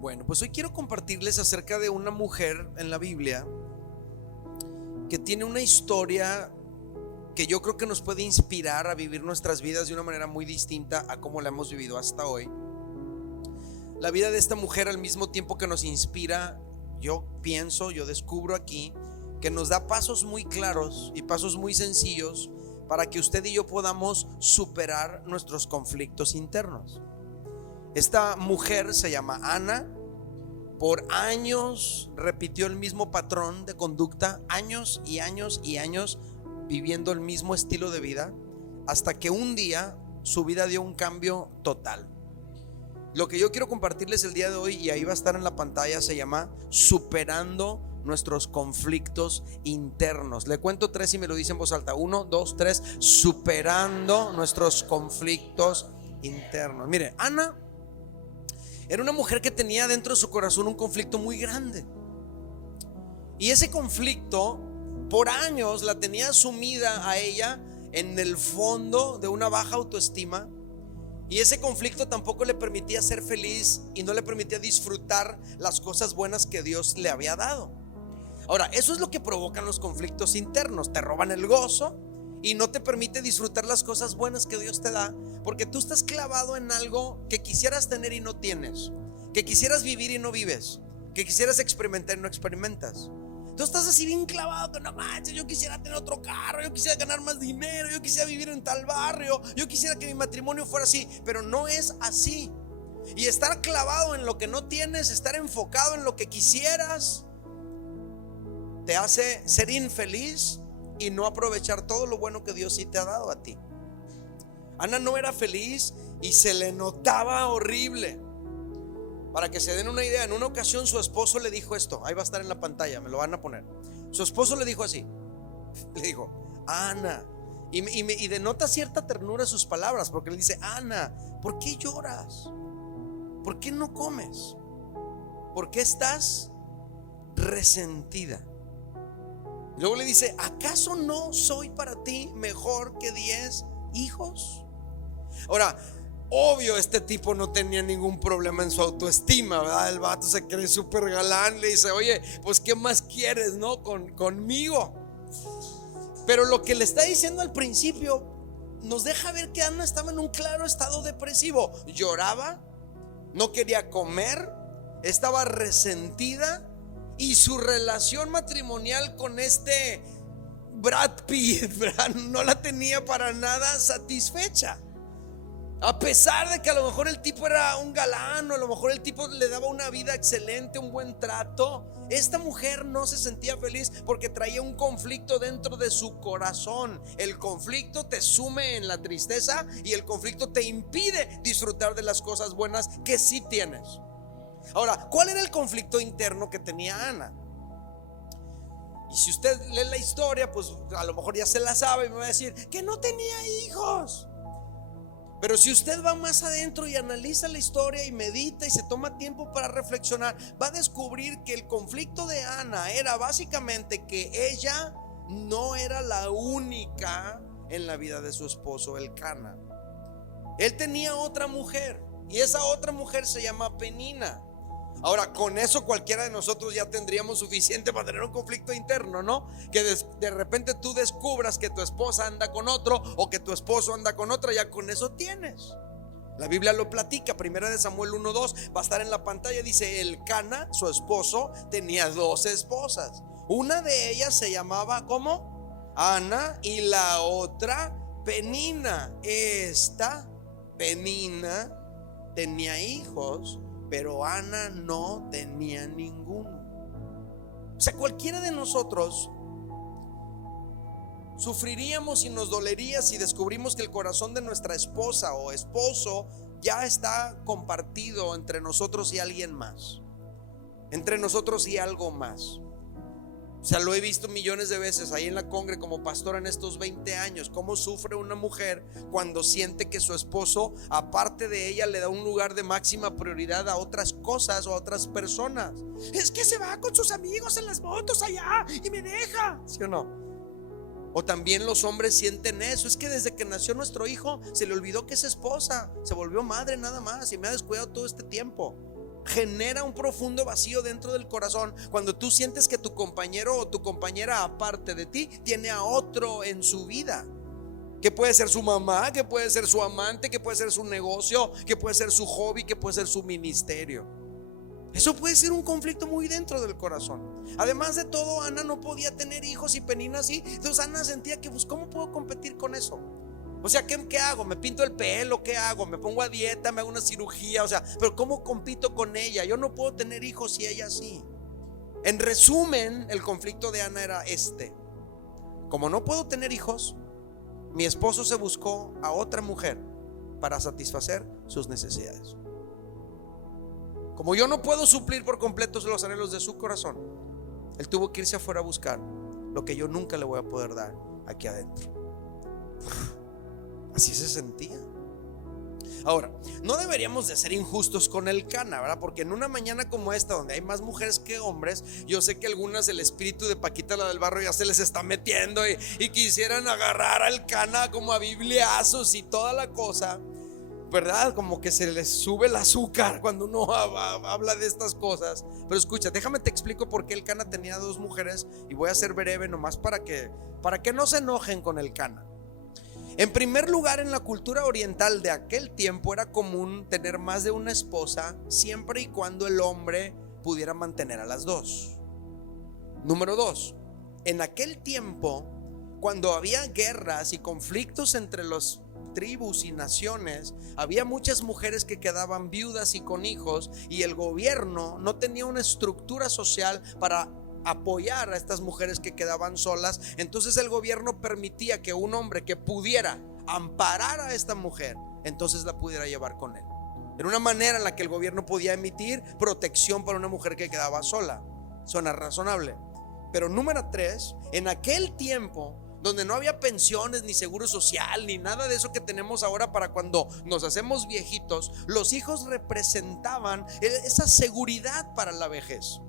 Bueno, pues hoy quiero compartirles acerca de una mujer en la Biblia que tiene una historia que yo creo que nos puede inspirar a vivir nuestras vidas de una manera muy distinta a cómo la hemos vivido hasta hoy. La vida de esta mujer, al mismo tiempo que nos inspira, yo descubro aquí que nos da pasos muy claros y pasos muy sencillos para que usted y yo podamos superar nuestros conflictos internos. Esta mujer se llama Ana. Por años repitió el mismo patrón de conducta, años y años y años viviendo el mismo estilo de vida, hasta que un día su vida dio un cambio total. Lo que yo quiero compartirles el día de hoy, y ahí va a estar en la pantalla, se llama Superando nuestros conflictos internos. Le cuento 3 y me lo dice en voz alta. 1, 2, 3. Superando nuestros conflictos internos. Mire, Ana era una mujer que tenía dentro de su corazón un conflicto muy grande. Y ese conflicto por años la tenía sumida a ella en el fondo de una baja autoestima. Y ese conflicto tampoco le permitía ser feliz y no le permitía disfrutar las cosas buenas que Dios le había dado. Ahora, eso es lo que provocan los conflictos internos. Te roban el gozo y no te permite disfrutar las cosas buenas que Dios te da, porque tú estás clavado en algo que quisieras tener y no tienes, que quisieras vivir y no vives, que quisieras experimentar y no experimentas. Tú estás así bien clavado que no manches, yo quisiera tener otro carro, yo quisiera ganar más dinero, yo quisiera vivir en tal barrio, yo quisiera que mi matrimonio fuera así, pero no es así. Y estar clavado en lo que no tienes, estar enfocado en lo que quisieras, te hace ser infeliz y no aprovechar todo lo bueno que Dios sí te ha dado a ti. Ana no era feliz y se le notaba horrible. Para que se den una idea, en una ocasión su esposo le dijo esto. Ahí va a estar en la pantalla, me lo van a poner. Su esposo le dijo así. Le dijo, Ana, y denota cierta ternura sus palabras, porque le dice, Ana, ¿por qué lloras? ¿Por qué no comes? ¿Por qué estás resentida? Luego le dice, ¿acaso no soy para ti mejor que 10 hijos? Ahora, obvio, este tipo no tenía ningún problema en su autoestima, ¿verdad? El vato se cree súper galán, le dice, oye, pues ¿qué más quieres, no? Conmigo. Pero lo que le está diciendo al principio nos deja ver que Ana estaba en un claro estado depresivo. Lloraba, no quería comer, estaba resentida, y su relación matrimonial con este Brad Pitt, ¿verdad?, no la tenía para nada satisfecha. A pesar de que a lo mejor el tipo era un galán, o a lo mejor el tipo le daba una vida excelente, un buen trato, esta mujer no se sentía feliz porque traía un conflicto dentro de su corazón. El conflicto te sume en la tristeza y el conflicto te impide disfrutar de las cosas buenas que sí tienes. Ahora, ¿cuál era el conflicto interno que tenía Ana? Y si usted lee la historia, pues a lo mejor ya se la sabe y me va a decir que no tenía hijos. Pero si usted va más adentro y analiza la historia y medita y se toma tiempo para reflexionar, va a descubrir que el conflicto de Ana era básicamente que ella no era la única en la vida de su esposo Elcana. Él tenía otra mujer y esa otra mujer se llama Penina. Ahora, con eso cualquiera de nosotros ya tendríamos suficiente para tener un conflicto interno, ¿no? Que de repente tú descubras que tu esposa anda con otro o que tu esposo anda con otra, ya con eso tienes. La Biblia lo platica, 1 Samuel 1:2, va a estar en la pantalla, dice, Elcana, su esposo, tenía 2 esposas. Una de ellas se llamaba, ¿cómo? Ana, y la otra Penina. Esta Penina tenía hijos, pero Ana no tenía ninguno. O sea, cualquiera de nosotros sufriríamos y nos dolería si descubrimos que el corazón de nuestra esposa o esposo ya está compartido entre nosotros y alguien más, entre nosotros y algo más. O sea, lo he visto millones de veces ahí en la congre como pastor en estos 20 años, cómo sufre una mujer cuando siente que su esposo, aparte de ella, le da un lugar de máxima prioridad a otras cosas o a otras personas. Es que se va con sus amigos en las motos allá y me deja, ¿sí o no? O también los hombres sienten eso. Es que desde que nació nuestro hijo se le olvidó que es esposa, se volvió madre nada más y me ha descuidado todo este tiempo. genera un profundo vacío dentro del corazón cuando tú sientes que tu compañero o tu compañera aparte de ti tiene a otro en su vida, que puede ser su mamá, que puede ser su amante, que puede ser su negocio, que puede ser su hobby, que puede ser su ministerio. Eso puede ser un conflicto muy dentro del corazón. Además de todo, Ana no podía tener hijos y Penina sí. Entonces Ana sentía que, pues, ¿cómo puedo competir con eso? O sea, ¿qué hago? ¿Me pinto el pelo? ¿Qué hago? ¿Me pongo a dieta? ¿Me hago una cirugía? O sea, pero ¿cómo compito con ella? Yo no puedo tener hijos y ella sí. En resumen, el conflicto de Ana era este: como no puedo tener hijos, mi esposo se buscó a otra mujer para satisfacer sus necesidades. Como yo no puedo suplir por completo los anhelos de su corazón, él tuvo que irse afuera a buscar lo que yo nunca le voy a poder dar aquí adentro. Así se sentía. Ahora, no deberíamos de ser injustos con el Cana, ¿verdad? Porque en una mañana como esta, donde hay más mujeres que hombres, yo sé que algunas, el espíritu de Paquita la del barrio ya se les está metiendo y quisieran agarrar al Cana como a bibliazos y toda la cosa, ¿verdad? Como que se les sube el azúcar cuando uno habla de estas cosas. Pero escucha, déjame te explico por qué el Cana tenía dos mujeres, y voy a ser breve nomás para que no se enojen con el Cana. En primer lugar, en la cultura oriental de aquel tiempo era común tener más de una esposa, siempre y cuando el hombre pudiera mantener a las dos. Número dos, en aquel tiempo, cuando había guerras y conflictos entre las tribus y naciones, había muchas mujeres que quedaban viudas y con hijos, y el gobierno no tenía una estructura social para apoyar a estas mujeres que quedaban solas. Entonces el gobierno permitía que un hombre que pudiera amparar a esta mujer, entonces la pudiera llevar con él. Era una manera en la que el gobierno podía emitir protección para una mujer que quedaba sola. Suena razonable. Pero número tres, en aquel tiempo donde no había pensiones, ni seguro social, ni nada de eso que tenemos ahora para cuando nos hacemos viejitos, los hijos representaban esa seguridad para la vejez.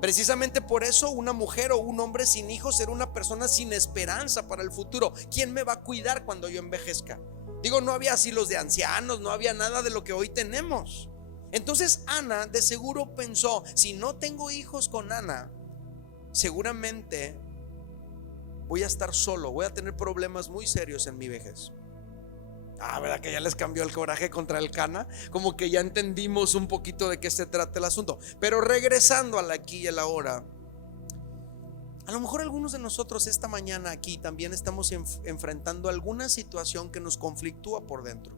Precisamente por eso una mujer o un hombre sin hijos era una persona sin esperanza para el futuro. ¿Quién me va a cuidar cuando yo envejezca? Digo, no había asilos de ancianos, no había nada de lo que hoy tenemos. Entonces Ana de seguro pensó: si no tengo hijos con Ana, seguramente voy a estar solo, voy a tener problemas muy serios en mi vejez. ¿Verdad que ya les cambió el coraje contra el Cana? Como que ya entendimos un poquito de qué se trata el asunto. Pero regresando al aquí y al ahora, a lo mejor algunos de nosotros esta mañana aquí también estamos enfrentando alguna situación que nos conflictúa por dentro.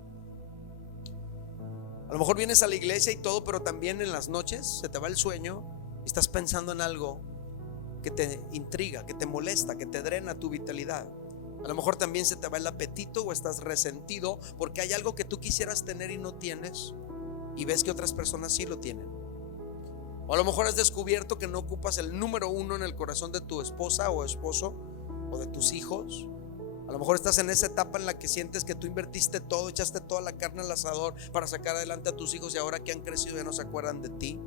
A lo mejor vienes a la iglesia y todo, pero también en las noches se te va el sueño y estás pensando en algo que te intriga, que te molesta, que te drena tu vitalidad. A lo mejor también se te va el apetito o estás resentido porque hay algo que tú quisieras tener y no tienes, y ves que otras personas sí lo tienen. O a lo mejor has descubierto que no ocupas el número uno en el corazón de tu esposa o esposo o de tus hijos. A lo mejor estás en esa etapa en la que sientes que tú invertiste todo, echaste toda la carne al asador para sacar adelante a tus hijos, y ahora que han crecido ya no se acuerdan de ti.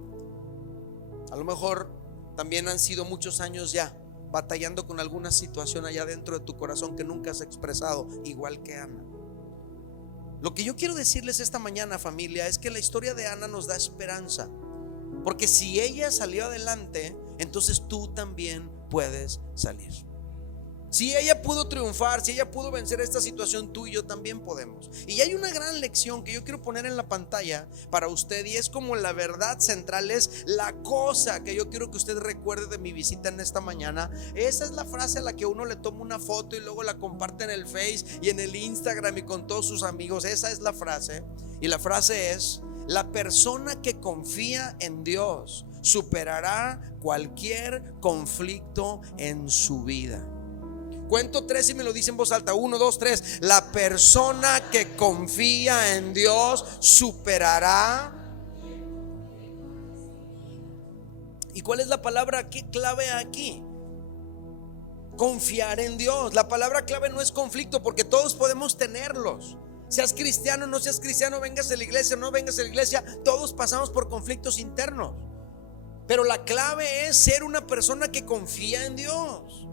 A lo mejor también han sido muchos años ya batallando con alguna situación allá dentro de tu corazón que nunca has expresado, igual que Ana. Lo que yo quiero decirles esta mañana, familia, es que la historia de Ana nos da esperanza, porque si ella salió adelante, entonces tú también puedes salir. Si ella pudo triunfar, si ella pudo vencer esta situación, tú y yo también podemos. Y hay una gran lección que yo quiero poner en la pantalla para usted, y es como la verdad central, es la cosa que yo quiero que usted recuerde de mi visita en esta mañana. Esa es la frase a la que uno le toma una foto y luego la comparte en el Face y en el Instagram y con todos sus amigos. Esa es la frase, y la frase es: la persona que confía en Dios superará cualquier conflicto en su vida. Cuento tres y me lo dice en voz alta: 1, 2, 3. La persona que confía en Dios superará. ¿Y cuál es la palabra clave aquí? Confiar en Dios. La palabra clave no es conflicto, porque todos podemos tenerlos. Seas cristiano, no seas cristiano, vengas a la iglesia, no vengas a la iglesia, todos pasamos por conflictos internos. Pero la clave es ser una persona que confía en Dios.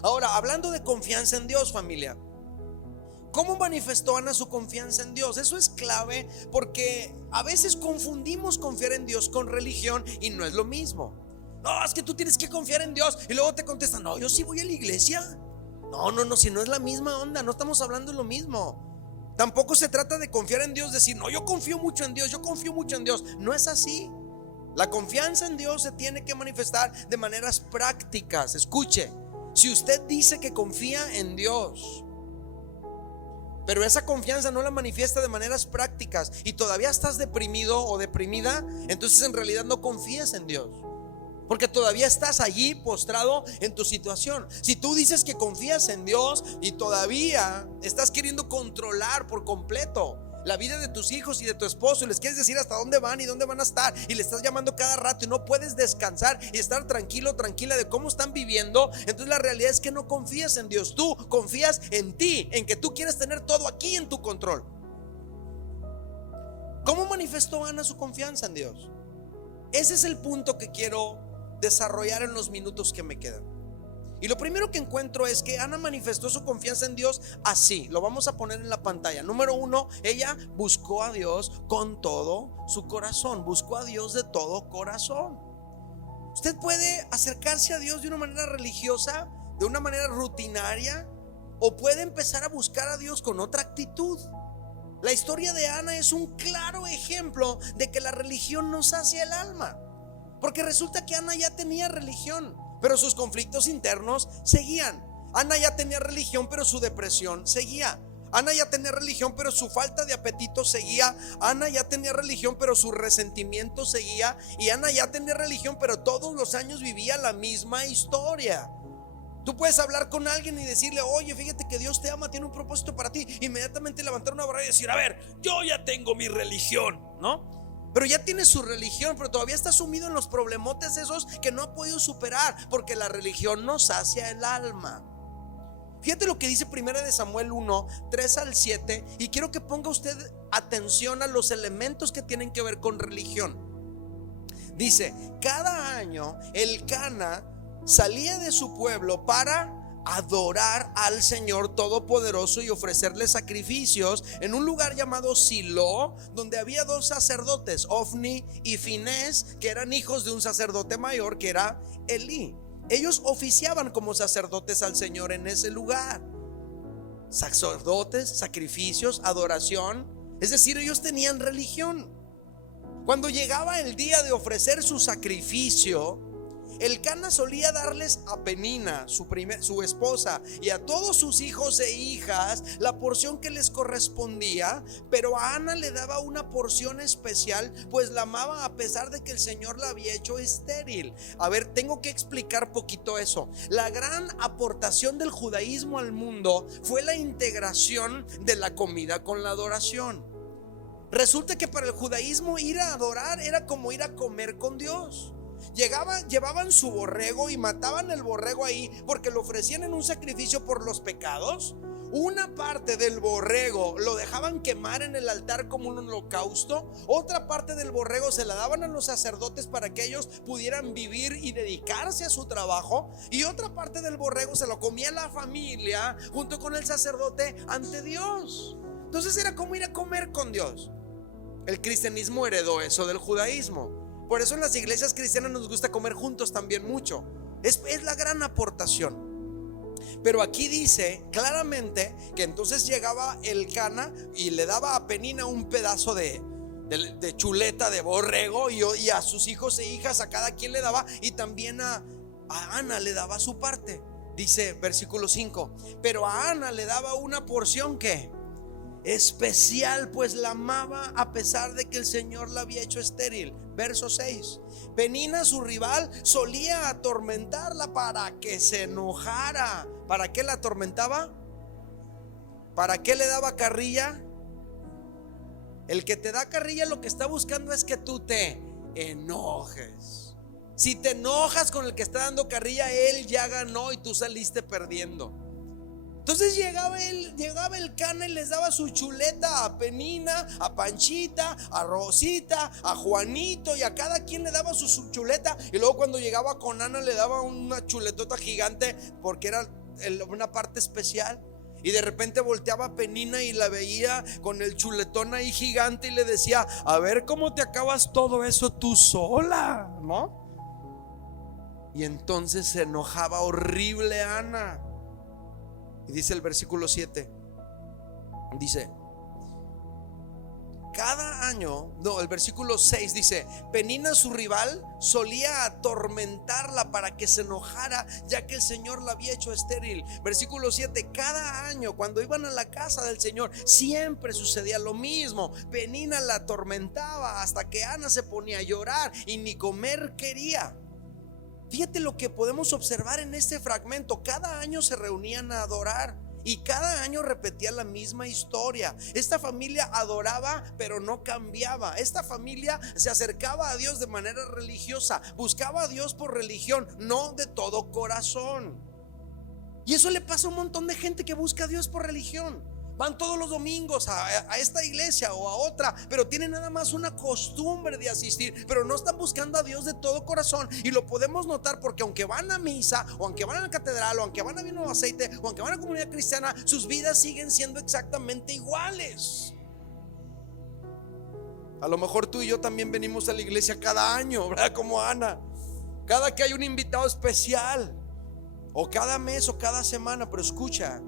Ahora, hablando de confianza en Dios, familia, ¿Cómo manifestó Ana su confianza en Dios? Eso es clave porque a veces confundimos confiar en Dios con religión y no es lo mismo. No, es que tú tienes que confiar en Dios y luego te contestan, no, yo sí voy a la iglesia. No, si no es la misma onda, no estamos hablando de lo mismo. Tampoco se trata de confiar en Dios, decir, no, yo confío mucho en Dios, yo confío mucho en Dios. No es así. La confianza en Dios se tiene que manifestar de maneras prácticas. Escuche, si usted dice que confía en Dios, pero esa confianza no la manifiesta de maneras prácticas y todavía estás deprimido o deprimida, entonces en realidad no confías en Dios, porque todavía estás allí postrado en tu situación. Si tú dices que confías en Dios y todavía estás queriendo controlar por completo la vida de tus hijos y de tu esposo, y les quieres decir hasta dónde van y dónde van a estar, y le estás llamando cada rato y no puedes descansar y estar tranquilo, tranquila de cómo están viviendo, entonces la realidad es que no confías en Dios. Tú confías en ti, en que tú quieres tener todo aquí en tu control. ¿Cómo manifestó Ana su confianza en Dios? Ese es el punto que quiero desarrollar en los minutos que me quedan. Y lo primero que encuentro es que Ana manifestó su confianza en Dios así. Lo vamos a poner en la pantalla. Número 1, ella buscó a Dios con todo su corazón. Buscó a Dios de todo corazón. Usted puede acercarse a Dios de una manera religiosa, de una manera rutinaria, o puede empezar a buscar a Dios con otra actitud. La historia de Ana es un claro ejemplo de que la religión no sacia el alma, porque resulta que Ana ya tenía religión, pero sus conflictos internos seguían. Ana ya tenía religión, pero su depresión seguía. Ana ya tenía religión, pero su falta de apetito seguía. Ana ya tenía religión, pero su resentimiento seguía. Y Ana ya tenía religión, pero todos los años vivía la misma historia. Tú puedes hablar con alguien y decirle, oye, fíjate que Dios te ama, tiene un propósito para ti. Inmediatamente levantar una barra y decir, a ver, yo ya tengo mi religión, ¿no? Pero ya tiene su religión, pero todavía está sumido en los problemotes esos que no ha podido superar, porque la religión no sacia el alma. Fíjate lo que dice 1 Samuel 1, 3 al 7, y quiero que ponga usted atención a los elementos que tienen que ver con religión. Dice, cada año Elcana salía de su pueblo para adorar al Señor Todopoderoso y ofrecerle sacrificios en un lugar llamado Silo, donde había 2 sacerdotes, Ofni y Finés, que eran hijos de un sacerdote mayor que era Elí. Ellos oficiaban como sacerdotes al Señor en ese lugar. Sacerdotes, sacrificios, adoración, es decir, ellos tenían religión. Cuando llegaba el día de ofrecer su sacrificio, Elcana solía darles a Penina, su esposa, y a todos sus hijos e hijas la porción que les correspondía, pero a Ana le daba una porción especial, pues la amaba a pesar de que el Señor la había hecho estéril. A ver, tengo que explicar poquito eso. La gran aportación del judaísmo al mundo fue la integración de la comida con la adoración. Resulta que para el judaísmo ir a adorar era como ir a comer con Dios. Llevaban su borrego y mataban el borrego ahí porque lo ofrecían en un sacrificio por los pecados. Una parte del borrego lo dejaban quemar en el altar como un holocausto. Otra parte del borrego se la daban a los sacerdotes para que ellos pudieran vivir y dedicarse a su trabajo. Y otra parte del borrego se lo comía la familia junto con el sacerdote ante Dios. Entonces era como ir a comer con Dios. El cristianismo heredó eso del judaísmo. Por eso en las iglesias cristianas nos gusta comer juntos también mucho. Es la gran aportación. Pero aquí dice claramente que entonces llegaba Elcana y le daba a Penina un pedazo de chuleta de borrego, y a sus hijos e hijas a cada quien le daba, y también a Ana le daba su parte. Dice versículo 5, pero a Ana le daba una porción que especial, pues la amaba a pesar de que el Señor la había hecho estéril. Verso 6, Penina, su rival, solía atormentarla para que se enojara. ¿Para qué la atormentaba? ¿Para qué le daba carrilla? El que te da carrilla lo que está buscando es que tú te enojes. Si te enojas con el que está dando carrilla, él ya ganó y tú saliste perdiendo. Entonces llegaba Elcana y les daba su chuleta a Penina, a Panchita, a Rosita, a Juanito, y a cada quien le daba su chuleta. Y luego cuando llegaba con Ana le daba una chuletota gigante porque era una parte especial. Y de repente volteaba a Penina y la veía con el chuletón ahí gigante y le decía: a ver cómo te acabas todo eso tú sola, ¿no? Y entonces se enojaba horrible Ana. Y dice el versículo 7, dice: cada año, no, el versículo 6 dice: Penina, su rival, solía atormentarla para que se enojara, ya que el Señor la había hecho estéril. Versículo 7: cada año cuando iban a la casa del Señor siempre sucedía lo mismo. Penina la atormentaba hasta que Ana se ponía a llorar y ni comer quería. Fíjate lo que podemos observar en este fragmento. Cada año se reunían a adorar y cada año repetía la misma historia. Esta familia adoraba pero no cambiaba. Esta familia se acercaba a Dios de manera religiosa, buscaba a Dios por religión, no de todo corazón. Y eso le pasa a un montón de gente que busca a Dios por religión. Van todos los domingos a esta iglesia o a otra, pero tienen nada más una costumbre de asistir, pero no están buscando a Dios de todo corazón. Y lo podemos notar porque aunque van a misa, o aunque van a la catedral, o aunque van a vino o aceite, o aunque van a la comunidad cristiana, sus vidas siguen siendo exactamente iguales. A lo mejor tú y yo también venimos a la iglesia cada año, ¿verdad? Como Ana, cada que hay un invitado especial, o cada mes o cada semana. Pero escucha,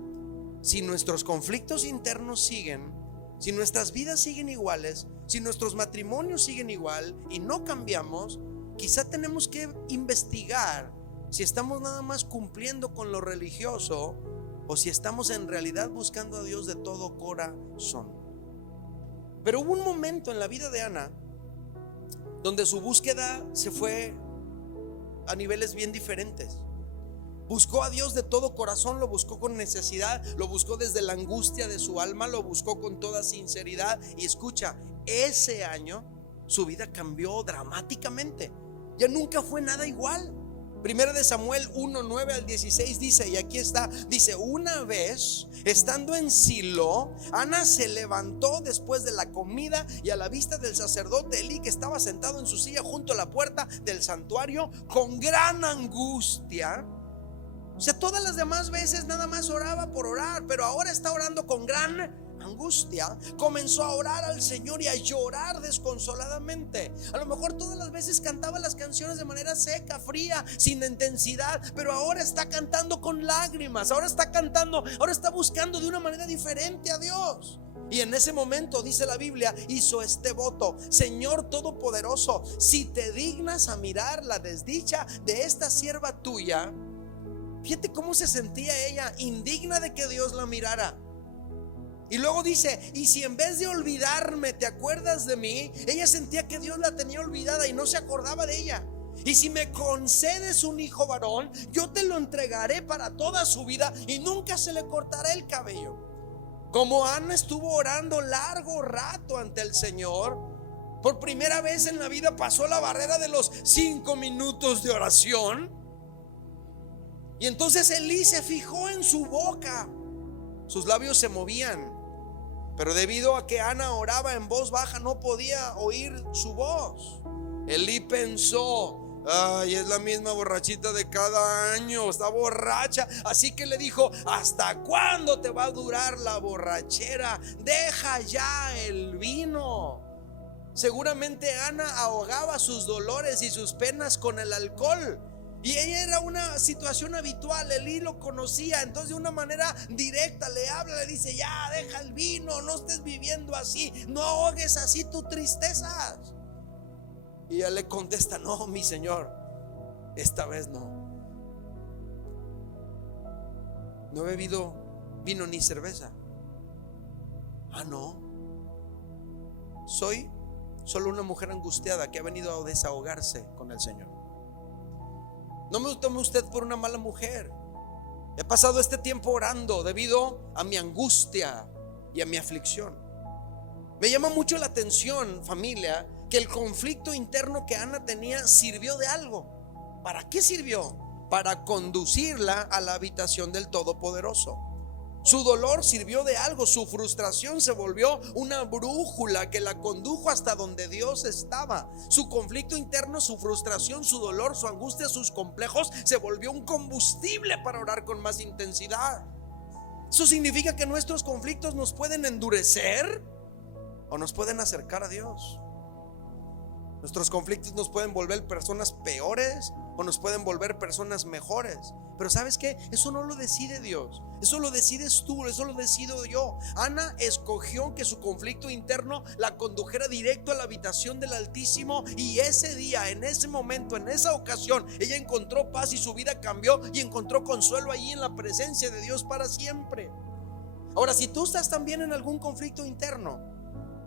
si nuestros conflictos internos siguen, si nuestras vidas siguen iguales, si nuestros matrimonios siguen igual y no cambiamos, quizá tenemos que investigar si estamos nada más cumpliendo con lo religioso o si estamos en realidad buscando a Dios de todo corazón. Pero hubo un momento en la vida de Ana donde su búsqueda se fue a niveles bien diferentes. Buscó a Dios de todo corazón, lo buscó con necesidad, lo buscó desde la angustia de su alma, lo buscó con toda sinceridad. Y escucha, ese año su vida cambió dramáticamente. Ya nunca fue nada igual. Primero de Samuel 1, 9 al 16 dice, y aquí está, dice: una vez, estando en Silo, Ana se levantó después de la comida y a la vista del sacerdote Elí, que estaba sentado en su silla junto a la puerta del santuario, con gran angustia. O sea, todas las demás veces nada más oraba por orar, pero ahora está orando con gran angustia. Comenzó a orar al Señor y a llorar desconsoladamente. A lo mejor todas las veces cantaba las canciones de manera seca, fría, sin intensidad, pero ahora está cantando con lágrimas. Ahora está cantando, ahora está buscando de una manera diferente a Dios. Y en ese momento, dice la Biblia, hizo este voto: Señor Todopoderoso, si te dignas a mirar la desdicha de esta sierva tuya. Fíjate cómo se sentía ella, indigna de que Dios la mirara. Y luego dice: y si en vez de olvidarme te acuerdas de mí. Ella sentía que Dios la tenía olvidada y no se acordaba de ella. Y si me concedes un hijo varón, yo te lo entregaré para toda su vida y nunca se le cortará el cabello. Como Ana estuvo orando largo rato ante el Señor, por primera vez en la vida pasó la barrera de los 5 minutos de oración. Y entonces Elí se fijó en su boca. Sus labios se movían, pero debido a que Ana oraba en voz baja no podía oír su voz. Elí pensó: ay, es la misma borrachita de cada año, está borracha. Así que le dijo: ¿hasta cuándo te va a durar la borrachera? Deja ya el vino. Seguramente Ana ahogaba sus dolores y sus penas con el alcohol. Y ella era una situación habitual. Elí lo conocía. Entonces de una manera directa le habla, le dice: ya, deja el vino, no estés viviendo así, no ahogues así tu tristeza. Y ella le contesta: no, mi Señor, esta vez no. No he bebido vino ni cerveza. Ah, no. Soy solo una mujer angustiada que ha venido a desahogarse con el Señor. No me tome usted por una mala mujer. He pasado este tiempo orando debido a mi angustia y a mi aflicción. Me llama mucho la atención, familia, que el conflicto interno que Ana tenía sirvió de algo. ¿Para qué sirvió? Para conducirla a la habitación del Todopoderoso. Su dolor sirvió de algo. Su frustración se volvió una brújula que la condujo hasta donde Dios estaba. Su conflicto interno, su frustración, su dolor, su angustia, sus complejos se volvió un combustible para orar con más intensidad. Eso significa que nuestros conflictos nos pueden endurecer o nos pueden acercar a Dios. Nuestros conflictos nos pueden volver personas peores o nos pueden volver personas mejores. Pero ¿sabes qué? Eso no lo decide Dios. Eso lo decides tú, eso lo decido yo. Ana escogió que su conflicto interno la condujera directo a la habitación del Altísimo, y ese día, en ese momento, en esa ocasión, ella encontró paz y su vida cambió y encontró consuelo allí en la presencia de Dios para siempre. Ahora, si tú estás también en algún conflicto interno,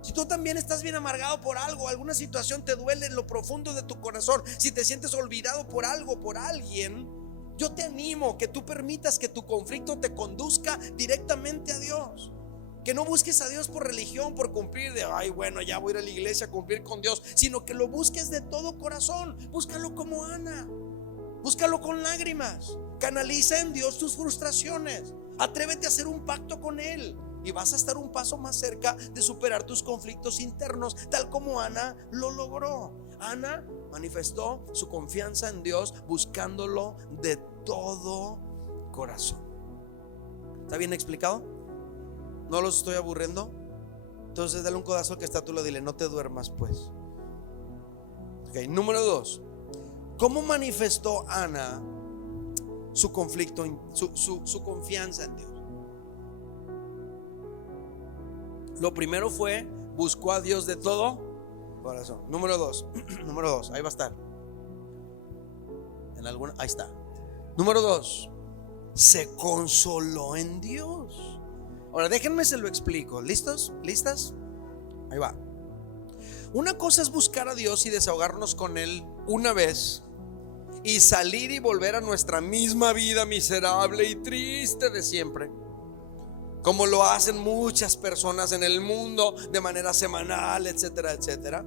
si tú también estás bien amargado por algo, alguna situación te duele en lo profundo de tu corazón, si te sientes olvidado por algo, por alguien, yo te animo que tú permitas que tu conflicto te conduzca directamente a Dios. Que no busques a Dios por religión, por cumplir de, ay, bueno, ya voy a ir a la iglesia a cumplir con Dios, sino que lo busques de todo corazón. Búscalo como Ana, búscalo con lágrimas, canaliza en Dios tus frustraciones, atrévete a hacer un pacto con Él. Y vas a estar un paso más cerca de superar tus conflictos internos, tal como Ana lo logró. Ana manifestó su confianza en Dios buscándolo de todo corazón. ¿Está bien explicado? ¿No los estoy aburriendo? Entonces dale un codazo al que está a tu lado, dile, no te duermas pues. Ok, número 2. ¿Cómo manifestó Ana su conflicto, su confianza en Dios? Lo primero fue, buscó a Dios de todo corazón. Número 2, ahí va a estar. En alguna, ahí está. Número 2, se consoló en Dios. Ahora déjenme se lo explico. ¿Listos? ¿Listas? Ahí va. Una cosa es buscar a Dios y desahogarnos con Él una vez y salir y volver a nuestra misma vida miserable y triste de siempre, como lo hacen muchas personas en el mundo de manera semanal, etcétera, etcétera.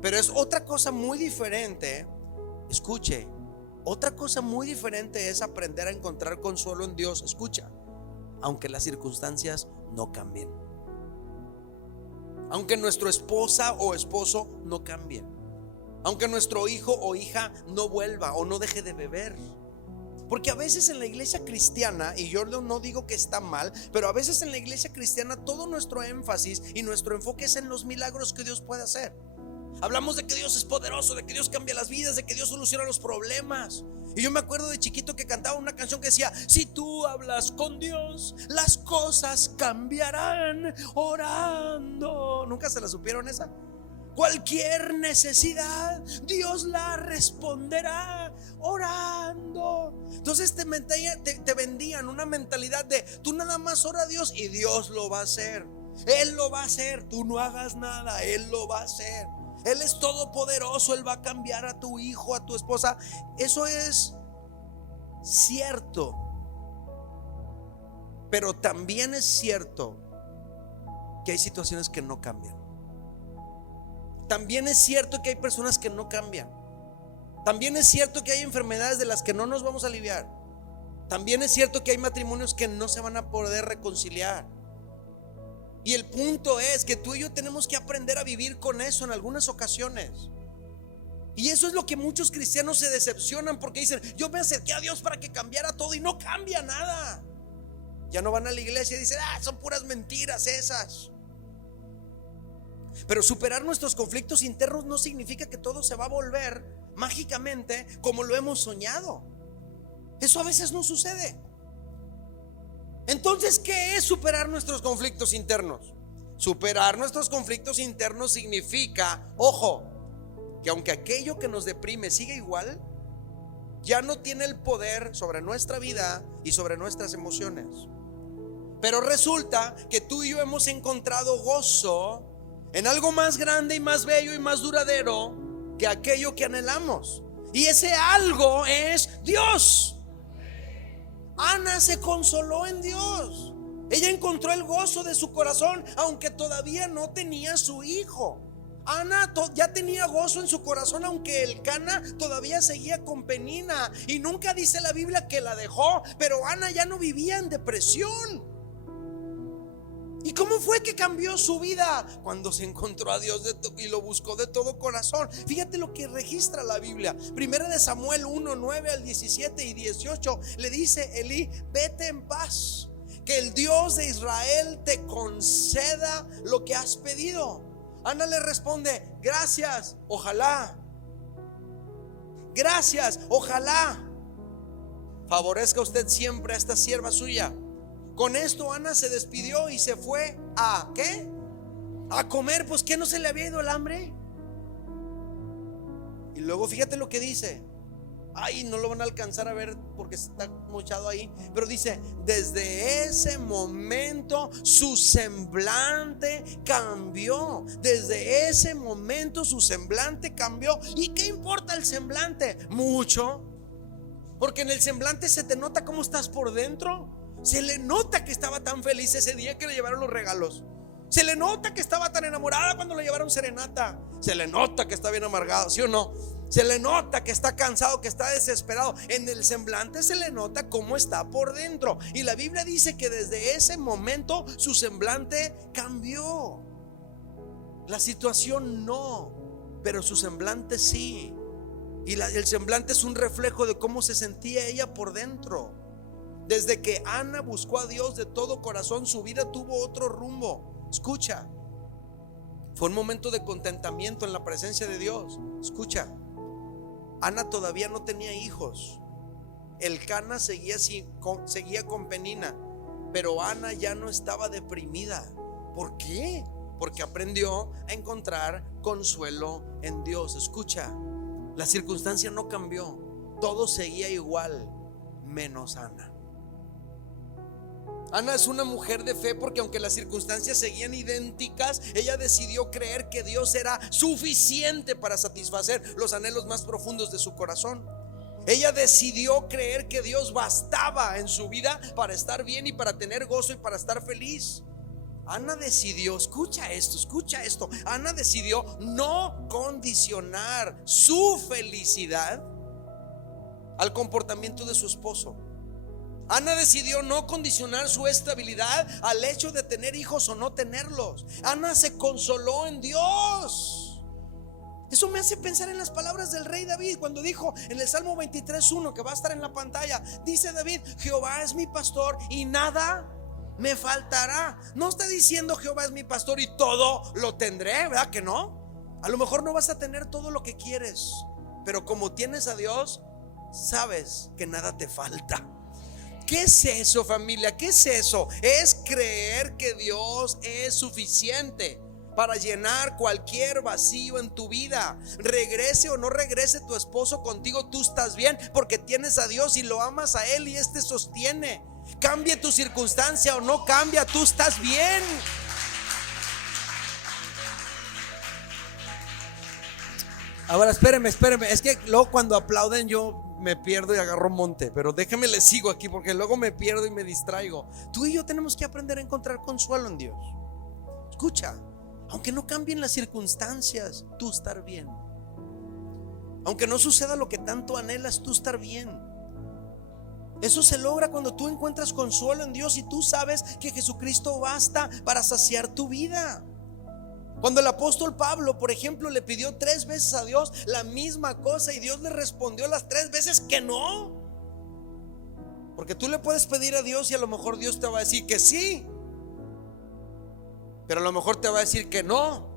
Pero es otra cosa muy diferente. Escuche, otra cosa muy diferente es aprender a encontrar consuelo en Dios. Escucha, aunque las circunstancias no cambien, aunque nuestra esposa o esposo no cambien, aunque nuestro hijo o hija no vuelva o no deje de beber. Porque a veces en la iglesia cristiana, y yo no digo que está mal, pero a veces en la iglesia cristiana todo nuestro énfasis y nuestro enfoque es en los milagros que Dios puede hacer. Hablamos de que Dios es poderoso, de que Dios cambia las vidas, de que Dios soluciona los problemas. Y yo me acuerdo de chiquito que cantaba una canción que decía, si tú hablas con Dios, las cosas cambiarán orando. ¿Nunca se la supieron esa? Cualquier necesidad Dios la responderá orando. Entonces te vendían una mentalidad de tú nada más ora a Dios y Dios lo va a hacer. Él lo va a hacer, tú no hagas nada, Él lo va a hacer. Él es todopoderoso, Él va a cambiar a tu hijo, a tu esposa. Eso es cierto, pero también es cierto que hay situaciones que no cambian. También es cierto que hay personas que no cambian. También es cierto que hay enfermedades de las que no nos vamos a aliviar. También es cierto que hay matrimonios que no se van a poder reconciliar. Y el punto es que tú y yo tenemos que aprender a vivir con eso en algunas ocasiones. Y eso es lo que muchos cristianos se decepcionan, porque dicen, yo me acerqué a Dios para que cambiara todo y no cambia nada. Ya no van a la iglesia y dicen, son puras mentiras esas. Pero superar nuestros conflictos internos no significa que todo se va a volver mágicamente como lo hemos soñado. Eso a veces no sucede. Entonces, ¿qué es superar nuestros conflictos internos? Superar nuestros conflictos internos significa, ojo, que aunque aquello que nos deprime sigue igual, ya no tiene el poder sobre nuestra vida y sobre nuestras emociones. Pero resulta que tú y yo hemos encontrado gozo en algo más grande y más bello y más duradero que aquello que anhelamos. Y ese algo es Dios. Ana se consoló en Dios. Ella encontró el gozo de su corazón, aunque todavía no tenía su hijo. Ana ya tenía gozo en su corazón, aunque Elcana todavía seguía con Penina. Y nunca dice la Biblia que la dejó, pero Ana ya no vivía en depresión. ¿Y cómo fue que cambió su vida? Cuando se encontró a Dios y lo buscó de todo corazón. Fíjate lo que registra la Biblia. Primera de Samuel 1, 9 al 17 y 18. Le dice Elí, vete en paz, que el Dios de Israel te conceda lo que has pedido. Ana le responde: gracias, ojalá. Gracias, ojalá favorezca usted siempre a esta sierva suya. Con esto Ana se despidió y se fue a ¿qué? A comer. Pues ¿qué, no se le había ido el hambre? Y luego fíjate lo que dice. Ay, no lo van a alcanzar a ver porque está mochado ahí, pero dice: desde ese momento su semblante cambió. Desde ese momento su semblante cambió. ¿Y qué importa el semblante? Mucho, porque en el semblante se te nota cómo estás por dentro. Se le nota que estaba tan feliz ese día que le llevaron los regalos. Se le nota que estaba tan enamorada cuando le llevaron serenata. Se le nota que está bien amargado, ¿sí o no? Se le nota que está cansado, que está desesperado. En el semblante se le nota cómo está por dentro. Y la Biblia dice que desde ese momento su semblante cambió. La situación no, pero su semblante sí. Y el semblante es un reflejo de cómo se sentía ella por dentro. Desde que Ana buscó a Dios de todo corazón, su vida tuvo otro rumbo. Escucha, fue un momento de contentamiento en la presencia de Dios. Escucha, Ana todavía no tenía hijos. Elcana seguía con Penina, pero Ana ya no estaba deprimida. ¿Por qué? Porque aprendió a encontrar consuelo en Dios. Escucha, la circunstancia no cambió, todo seguía igual, menos Ana. Ana es una mujer de fe porque aunque las circunstancias seguían idénticas, ella decidió creer que Dios era suficiente para satisfacer los anhelos más profundos de su corazón. Ella decidió creer que Dios bastaba en su vida para estar bien y para tener gozo y para estar feliz. Ana decidió, escucha esto, Ana decidió no condicionar su felicidad al comportamiento de su esposo. Ana decidió no condicionar su estabilidad al hecho de tener hijos o no tenerlos. Ana se consoló en Dios. Eso me hace pensar en las palabras del rey David cuando dijo en el Salmo 23:1, que va a estar en la pantalla. Dice David: Jehová es mi pastor y nada me faltará. No está diciendo Jehová es mi pastor y todo lo tendré, ¿verdad que no? A lo mejor no vas a tener todo lo que quieres, pero como tienes a Dios, sabes que nada te falta. ¿Qué es eso, familia? ¿Qué es eso? Es creer que Dios es suficiente para llenar cualquier vacío en tu vida. Regrese o no regrese tu esposo contigo, tú estás bien porque tienes a Dios y lo amas a Él y Él te sostiene. Cambie tu circunstancia o no cambia, tú estás bien. Ahora espéreme, es que luego cuando aplauden yo me pierdo y agarro monte, pero déjeme le sigo aquí porque luego me pierdo y me distraigo. Tú y yo tenemos que aprender a encontrar consuelo en Dios. Escucha, aunque no cambien las circunstancias, tú estar bien. Aunque no suceda lo que tanto anhelas, tú estar bien. Eso se logra cuando tú encuentras consuelo en Dios y tú sabes que Jesucristo basta para saciar tu vida. Cuando el apóstol Pablo, por ejemplo, le pidió 3 veces a Dios la misma cosa y Dios le respondió las 3 veces que no. Porque tú le puedes pedir a Dios y a lo mejor Dios te va a decir que sí, pero a lo mejor te va a decir que no.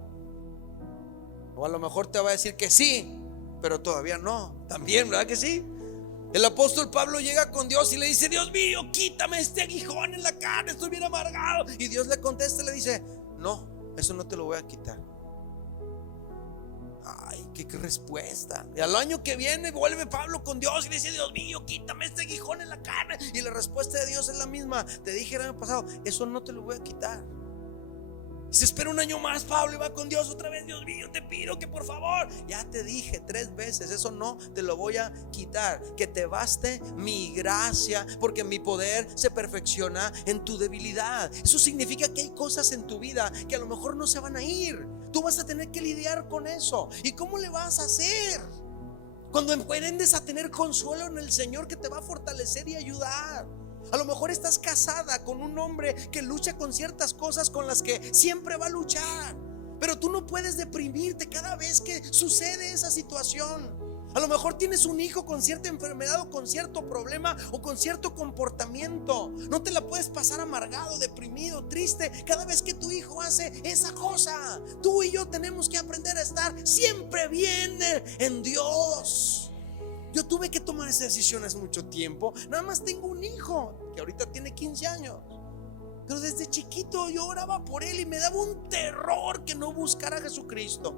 O a lo mejor te va a decir que sí, pero todavía no. También, ¿verdad que sí? El apóstol Pablo llega con Dios y le dice: Dios mío, quítame este aguijón en la carne, estoy bien amargado. Y Dios le contesta y le dice: no, eso no te lo voy a quitar. Ay, qué respuesta. Y al año que viene vuelve Pablo con Dios y le dice: Dios mío, quítame este aguijón en la carne. Y la respuesta de Dios es la misma. Te dije el año pasado, eso no te lo voy a quitar. Se espera un año más, Pablo, y va con Dios otra vez: Dios mío, te pido que por favor, ya te dije 3 veces, eso no te lo voy a quitar. Que te baste mi gracia, porque mi poder se perfecciona en tu debilidad. Eso significa que hay cosas en tu vida que a lo mejor no se van a ir. Tú vas a tener que lidiar con eso. ¿Y cómo le vas a hacer? Cuando aprendes a tener consuelo en el Señor, que te va a fortalecer y ayudar. A lo mejor estás casada con un hombre que lucha con ciertas cosas con las que siempre va a luchar, pero tú no puedes deprimirte cada vez que sucede esa situación. A lo mejor tienes un hijo con cierta enfermedad o con cierto problema o con cierto comportamiento. No te la puedes pasar amargado, deprimido, triste cada vez que tu hijo hace esa cosa. Tú y yo tenemos que aprender a estar siempre bien en Dios. Yo tuve que tomar esa decisión hace mucho tiempo. Nada más tengo un hijo que ahorita tiene 15 años. Pero desde chiquito yo oraba por él y me daba un terror que no buscara a Jesucristo.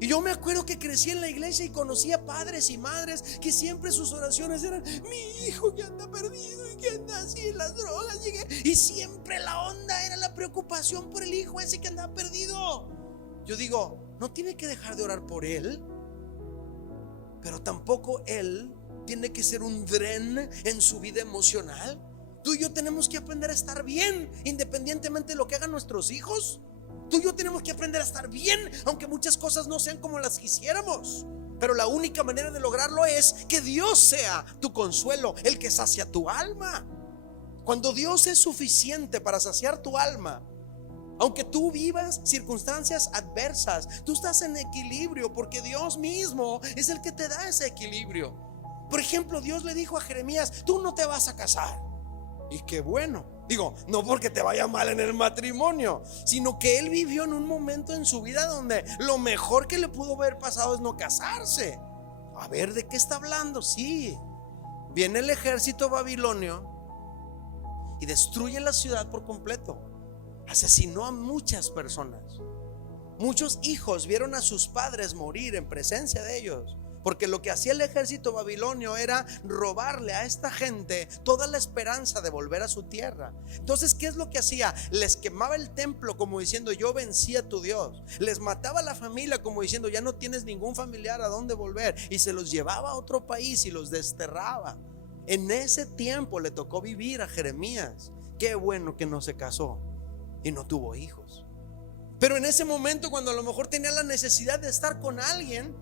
Y yo me acuerdo que crecí en la iglesia y conocía padres y madres que siempre sus oraciones eran: mi hijo que anda perdido y que anda así en las drogas. Y siempre la onda era la preocupación por el hijo ese que andaba perdido. Yo digo, no tiene que dejar de orar por él, pero tampoco él tiene que ser un dren en su vida emocional. Tú y yo tenemos que aprender a estar bien independientemente de lo que hagan nuestros hijos. Tú y yo tenemos que aprender a estar bien, aunque muchas cosas no sean como las quisiéramos. Pero la única manera de lograrlo es que Dios sea tu consuelo, el que sacia tu alma. Cuando Dios es suficiente para saciar tu alma, aunque tú vivas circunstancias adversas, tú estás en equilibrio porque Dios mismo es el que te da ese equilibrio. Por ejemplo, Dios le dijo a Jeremías: tú no te vas a casar. Y qué bueno. Digo, no porque te vaya mal en el matrimonio, sino que él vivió en un momento en su vida donde lo mejor que le pudo haber pasado es no casarse. A ver, ¿de qué está hablando? Sí, viene el ejército babilonio y destruye la ciudad por completo. Asesinó a muchas personas. Muchos hijos vieron a sus padres morir en presencia de ellos, porque lo que hacía el ejército babilonio era robarle a esta gente toda la esperanza de volver a su tierra. Entonces, ¿qué es lo que hacía? Les quemaba el templo como diciendo: yo vencí a tu Dios. Les mataba a la familia como diciendo: ya no tienes ningún familiar a dónde volver. Y se los llevaba a otro país y los desterraba. En ese tiempo le tocó vivir a Jeremías. Qué bueno que no se casó y no tuvo hijos. Pero en ese momento, cuando a lo mejor tenía la necesidad de estar con alguien,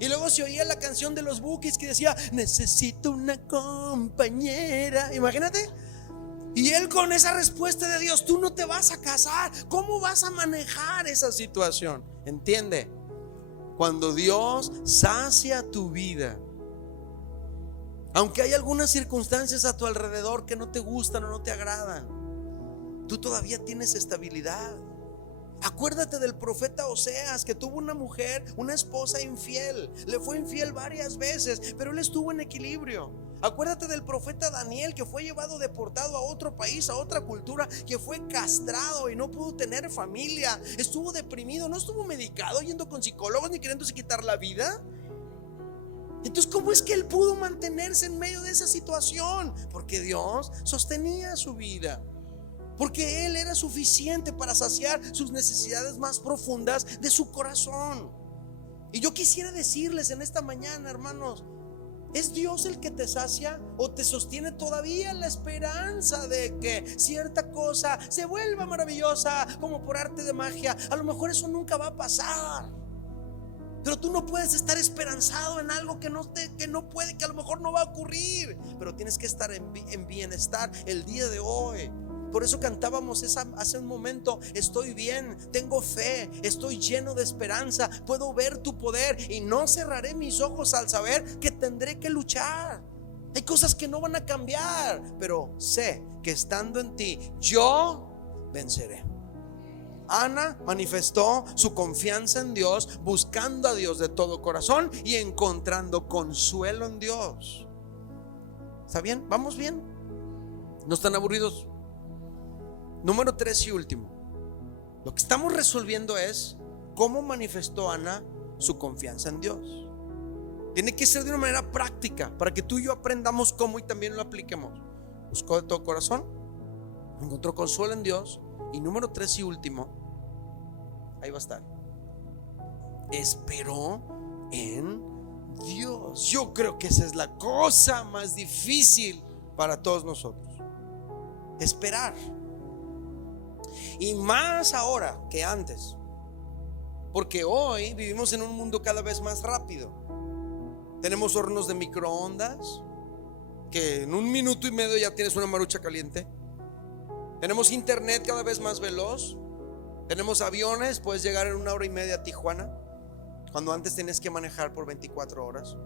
y luego se oía la canción de los Bukis que decía: necesito una compañera. Imagínate. Y él con esa respuesta de Dios: tú no te vas a casar. ¿Cómo vas a manejar esa situación? ¿Entiende? Cuando Dios sacia tu vida, aunque hay algunas circunstancias a tu alrededor que no te gustan o no te agradan, tú todavía tienes estabilidad. Acuérdate del profeta Oseas, que tuvo una mujer, una esposa infiel. Le fue infiel varias veces, pero él estuvo en equilibrio. Acuérdate del profeta Daniel, que fue llevado deportado a otro país, a otra cultura, que fue castrado y no pudo tener familia. Estuvo deprimido, no estuvo medicado, yendo con psicólogos ni queriéndose quitar la vida. Entonces, ¿cómo es que él pudo mantenerse en medio de esa situación? Porque Dios sostenía su vida. Porque Él era suficiente para saciar sus necesidades más profundas de su corazón. Y yo quisiera decirles en esta mañana, hermanos, ¿es Dios el que te sacia o te sostiene todavía la esperanza de que cierta cosa se vuelva maravillosa como por arte de magia? A lo mejor eso nunca va a pasar, pero tú no puedes estar esperanzado en algo que no puede, que a lo mejor no va a ocurrir. Pero tienes que estar en bienestar el día de hoy. Por eso cantábamos hace un momento: estoy bien, tengo fe, estoy lleno de esperanza, puedo ver tu poder y no cerraré mis ojos al saber que tendré que luchar. Hay cosas que no van a cambiar, pero sé que estando en ti yo venceré. Ana manifestó su confianza en Dios, buscando a Dios de todo corazón y encontrando consuelo en Dios. ¿Está bien? ¿Vamos bien? ¿No están aburridos? Número 3 y último, lo que estamos resolviendo es cómo manifestó Ana su confianza en Dios. Tiene que ser de una manera práctica para que tú y yo aprendamos cómo y también lo apliquemos. Buscó de todo corazón, encontró consuelo en Dios. Y número 3 y último, ahí va a estar: esperó en Dios. Yo creo que esa es la cosa más difícil para todos nosotros: esperar. Y más ahora que antes, porque hoy vivimos en un mundo cada vez más rápido. Tenemos hornos de microondas que en 1 minuto y medio ya tienes una marucha caliente. Tenemos internet cada vez más veloz. Tenemos aviones, puedes llegar en 1 hora y media a Tijuana. cuando antes tenías que manejar por 24 horas.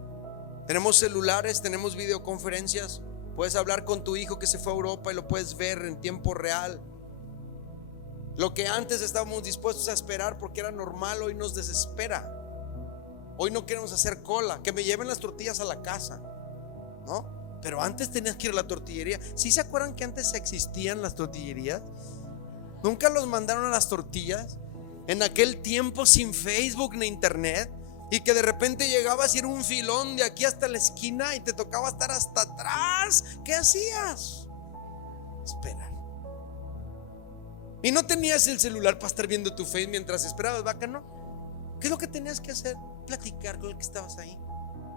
Tenemos celulares, tenemos videoconferencias. Puedes hablar con tu hijo que se fue a Europa y lo puedes ver en tiempo real. Lo que antes estábamos dispuestos a esperar porque era normal, hoy nos desespera. Hoy no queremos hacer cola, que me lleven las tortillas a la casa, ¿no? Pero antes tenías que ir a la tortillería. ¿Sí se acuerdan que antes existían las tortillerías? ¿Nunca los mandaron a las tortillas? En aquel tiempo sin Facebook ni internet, y que de repente llegabas y era un filón de aquí hasta la esquina y te tocaba estar hasta atrás. ¿Qué hacías? Esperar. Y no tenías el celular para estar viendo tu Face mientras esperabas, vaca, ¿no? ¿Qué es lo que tenías que hacer? Platicar con el que estabas ahí.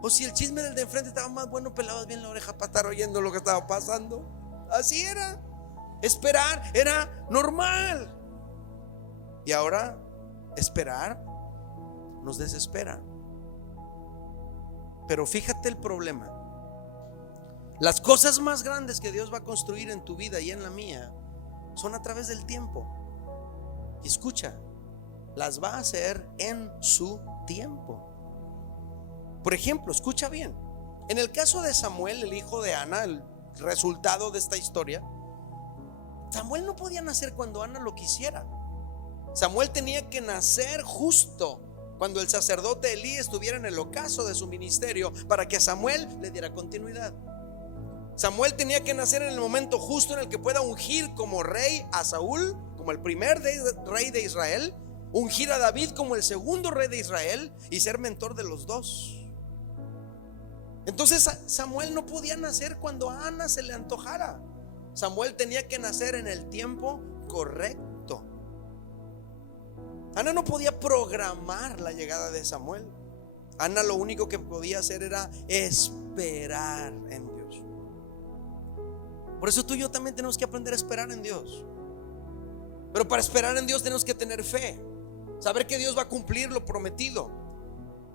O si el chisme del de enfrente estaba más bueno, pelabas bien la oreja para estar oyendo lo que estaba pasando. Así era. Esperar era normal. Y ahora esperar nos desespera. Pero fíjate el problema. Las cosas más grandes que Dios va a construir en tu vida y en la mía son a través del tiempo. Y escucha, las va a hacer en su tiempo. Por ejemplo, escucha bien. En el caso de Samuel, el hijo de Ana, el resultado de esta historia, Samuel no podía nacer cuando Ana lo quisiera. Samuel tenía que nacer justo cuando el sacerdote Elí estuviera en el ocaso de su ministerio, para que a Samuel le diera continuidad. Samuel tenía que nacer en el momento justo en el que pueda ungir como rey a Saúl, como el primer rey de Israel, ungir a David como el segundo rey de Israel y ser mentor de los dos. Entonces Samuel no podía nacer cuando a Ana se le antojara. Samuel tenía que nacer en el tiempo correcto. Ana no podía programar la llegada de Samuel. Ana lo único que podía hacer era esperar en Dios. Por eso tú y yo también tenemos que aprender a esperar en Dios. Pero para esperar en Dios tenemos que tener fe, saber que Dios va a cumplir lo prometido.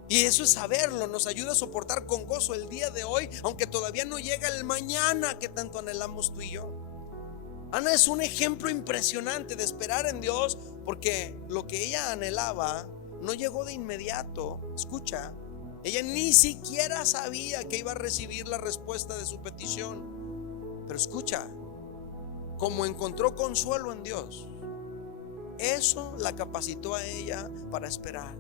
Y eso es saberlo, nos ayuda a soportar con gozo el día de hoy, aunque todavía no llega el mañana que tanto anhelamos tú y yo. Ana es un ejemplo impresionante de esperar en Dios, porque lo que ella anhelaba no llegó de inmediato. Escucha, ella ni siquiera sabía que iba a recibir la respuesta de su petición. Pero escucha, como encontró consuelo en Dios, eso la capacitó a ella para esperar.